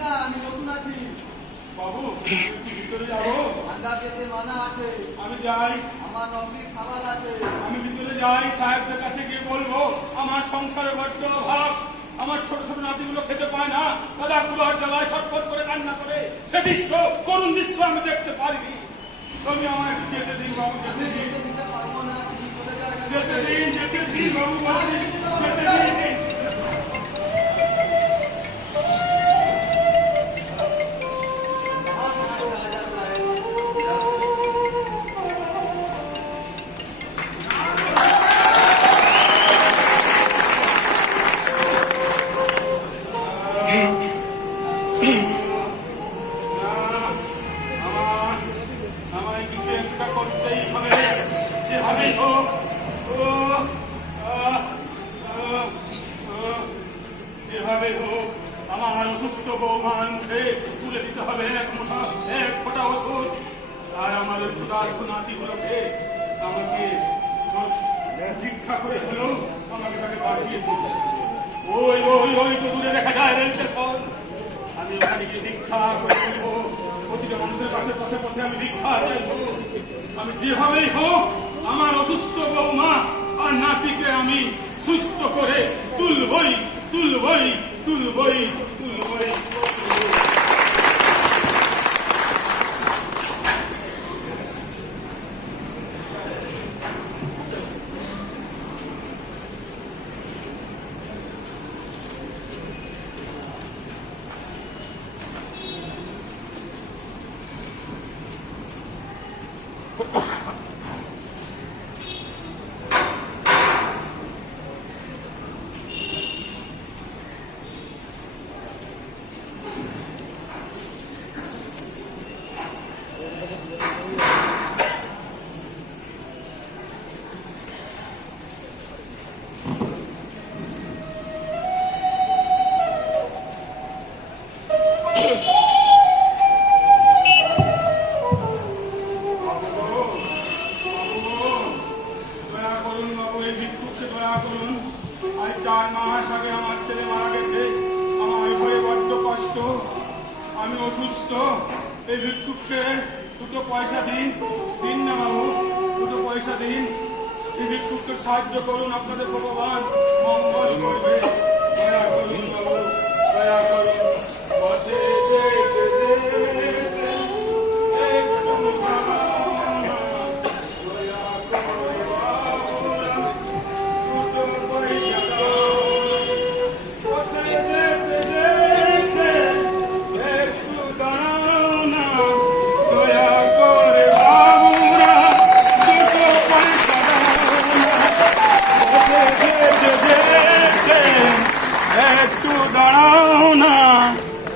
না, আমি নতুন আছি। বাবু ভিতরে যাবো? আন্দাজ যেতে মানা আছে। আমি যাই। আমার নকলির সাবাল আছে। আমি ভিতরে যাই, সাহেবদের কাছে গিয়ে বলবো আমার সংসারে বড্ড অভাব, আমার ছোট ছোট নাতিগুলো খেতে পায় না, তারা কুড়ার জ্বালায় ছটফট করে কান্না করে, সে দৃশ্য করুণ দৃশ্য আমি দেখতে পারিনি। তুমি আমায় একটু যেতে দিন বাবু, যেতে দিন। দিতে পারবো না, তুমি চলে যাও এখান যেতে থেকে। দিন, যেতে দিন বাবু, বলছি, যেতে দিন। আমায় কিছু একটা করতেই হবে, যেভাবেই হোক। যেভাবে হোক আমার অসুস্থ বৌমানকে তুলে দিতে হবে এক ফোঁটা ওষুধ, আর আমার ক্ষুধার্ত নাতিগুলোকে আমাকে ভিক্ষা করে হলেও আমাকে তাকে বাঁচিয়েছে। ওই ওই ওই তো দূরে দেখা যায় রেল স্টেশন, আমি ওখানে গিয়ে ভিক্ষা করে দেবো। প্রতিটা মানুষের কাছে পথে পথে আমি ভিক্ষা চাইবো। আমি যেভাবেই হোক আমার অসুস্থ বৌমা আর নাতিকে আমি সুস্থ করে তুলবই, তুলবই, তুলবই, তুলবই। আমি অসুস্থ, এই ভিক্ষুককে দুটো পয়সা দিন, দিন না বাবু, দুটো পয়সা দিন। এই ভিক্ষুককে সাহায্য করুন, আপনাদের ভগবান মঙ্গল করবে। দয়া করুন বাবু, দয়া করুন। পথে যেতে যেতে একটু দাঁড়াও না, দয়া করে বাবুরা, দুটো পয়সা দাও। পথে যেতে যেতে একটু দাঁড়াও না, দয়া করে বাবুরা, দুটো পয়সা দাও না। পথে যেতে যেতে একটু দাঁড়াও না,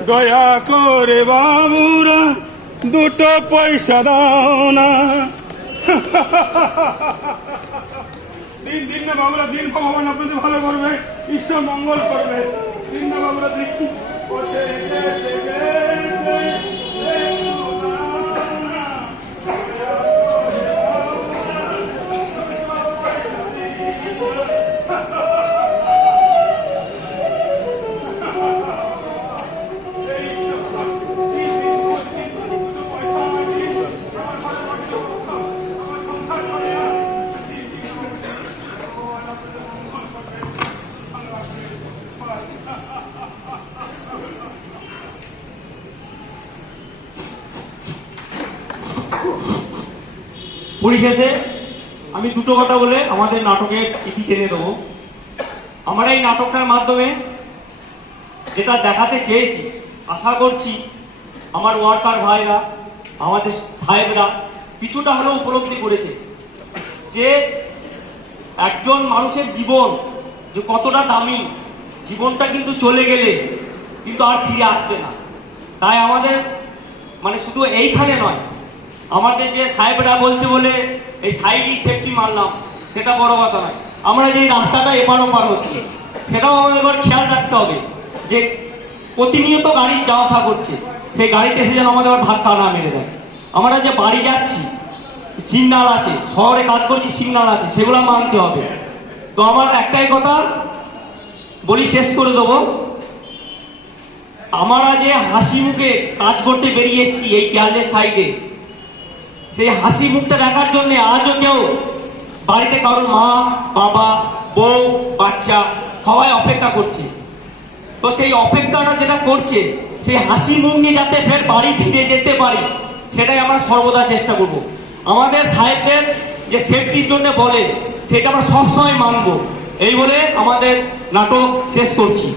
দয়া করে বাবুরা, দুটো পয়সা দাও না। দিন দিন না বাবুরা, দিন, ভগবান আপনাদের ভালো করবে, ঈশ্বর মঙ্গল করবে। দিন না বাবুরা, দিন। পথে যেতে যেতে একটু দাঁড়াও না, দয়া করে বাবুরা, দুটো পয়সা দিন। পরিশেষে আমি দুটো কথা বলে আমাদের নাটকের ইতি টেনে দেবো। আমরা এই নাটকটার মাধ্যমে যেটা দেখাতে চেয়েছি, আশা করছি আমার ওয়ার্কার ভাইরা, আমাদের সাহেবরা কিছুটা হলেও উপলব্ধি করেছে যে একজন মানুষের জীবন যে কতটা দামি, জীবনটা কিন্তু চলে গেলে কিন্তু আর ফিরে আসবে না। তাই আমাদের মানে শুধু এইখানে নয়, আমাদের যে সাহেবরা বলছে বলে এই সাইডই সেফটি মারলাম, সেটা বড় কথা নয়। আমরা যে রাস্তাটা এপার ওপার হচ্ছে সেটাও আমাদের খেয়াল রাখতে হবে যে প্রতিনিয়ত গাড়ি যাওয়া আসা করছে, সেই গাড়িতে এসে যেন আমাদের ধাক্কা না মেরে দেয়। আমরা যে বাড়ি যাচ্ছি সিগন্যাল আছে, শহরে কাজ করছি সিগন্যাল আছে, সেগুলো মানতে হবে। তো আমার একটাই কথা বলি, শেষ করে দেবো, আমরা যে হাসি মুখে কাজ করতে বেরিয়ে এসেছি এই প্যান্ডেল সাইডে, সেই হাসি মুখটা দেখার জন্য আজও কেউ বাড়িতে কারোর মা বাবা বউ বাচ্চা সবাই অপেক্ষা করছে। তো সেই অপেক্ষাটা যেটা করছে, সেই হাসি মুখ নিয়ে যাতে ফের বাড়ি ফিরে যেতে পারি, সেটাই আমরা সর্বদা চেষ্টা করব। আমাদের সাহেবদের যে সেফটির জন্য বলে, সেটা আমরা সবসময় মানব। এই বলে আমাদের নাটক শেষ করছি।